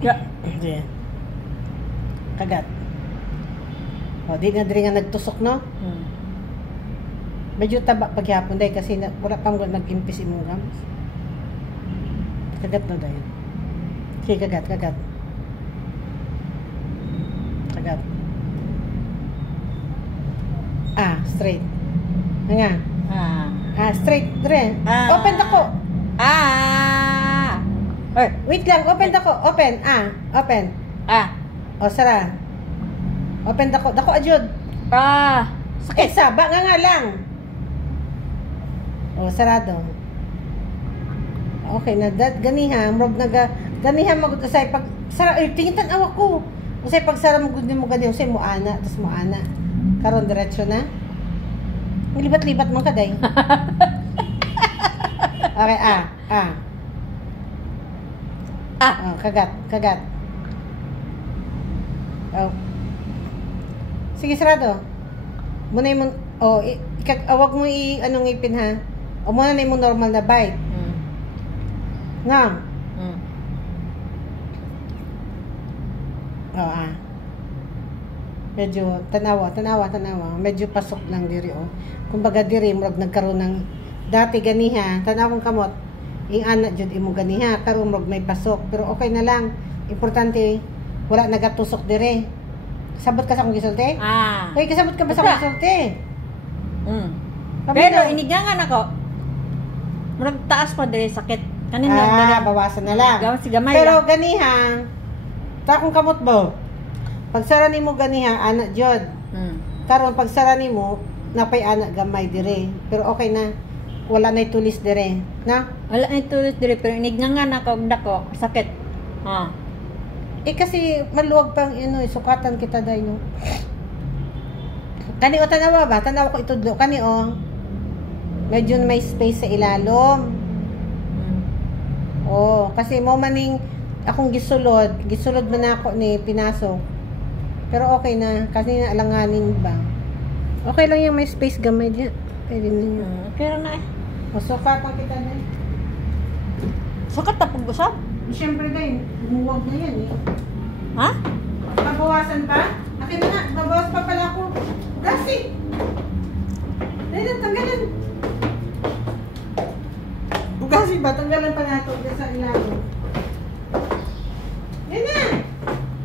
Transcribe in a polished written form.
Hindi. Kagat. O, di nga diri nga nagtusok, no? Medyo taba paghapon dahil kasi wala pang nag-impis imong gams. Kagat na dahil. Sige, kagat. Kagat. Straight. Nga. Straight. Dire. Open dako. Wait lang. Open dako. Open. Open. O, sara. Open dako. Dako, ajud. Sakit. Saba nga lang. O, sarado. Okay na. Ganiha. Ganiha mag-usay. Pag sara, tingin tan-awa ko. Usay pag sara mo ganiha. Usay mo ana. Tapos mo ana. Karon diretso na. Libat-libat man ka, day. Okay, kagat. Oh. Sige, sarado. Muna yung, wag mo anong ipin, ha? O muna na yung normal na bite. Nga. Medyo, tanawa. Medyo pasok lang diri, Kumbaga diri, murag nagkaroon ng, dati ganiha, tanawang kamot, yung anak jud imo ganiha, karon murag may pasok. Pero okay na lang. Importante, wala nagatusok diri. Sabot ka sa akong gisulti? Hoy, kasabot ka ba sa akong gisulti? Pero inigangan ako. Murag taas pa diri sakit. Kanin lang diri. Bawasan na lang. Gamay pero lang. Ganiha, takong kamot mo. Pag sara nimo ganiha, anak jud. Karon pag sara nimo, napay anak gamay dire. Pero okay na. Wala na itulis dire. Na? Wala na itulis dire. Pero inigangan ako dako. Sakit. Kasi maluwag pang sukatan kita dahi, no? Kani tanawa ba? Tanawa ko itudlo. Kani medyo may space sa ilalom. Kasi mo maning akong gisulod man ako ni pinasok. Pero okay na. Kasi naalanganin ba? Okay lang yung may space gamay dyan. Pwede na yun. Pero na sukatan kita na. Sukat na pag-usap? Siyempre dahil, umuwag na yan, Ha? Babawasan pa? Akin na nga, babawas pa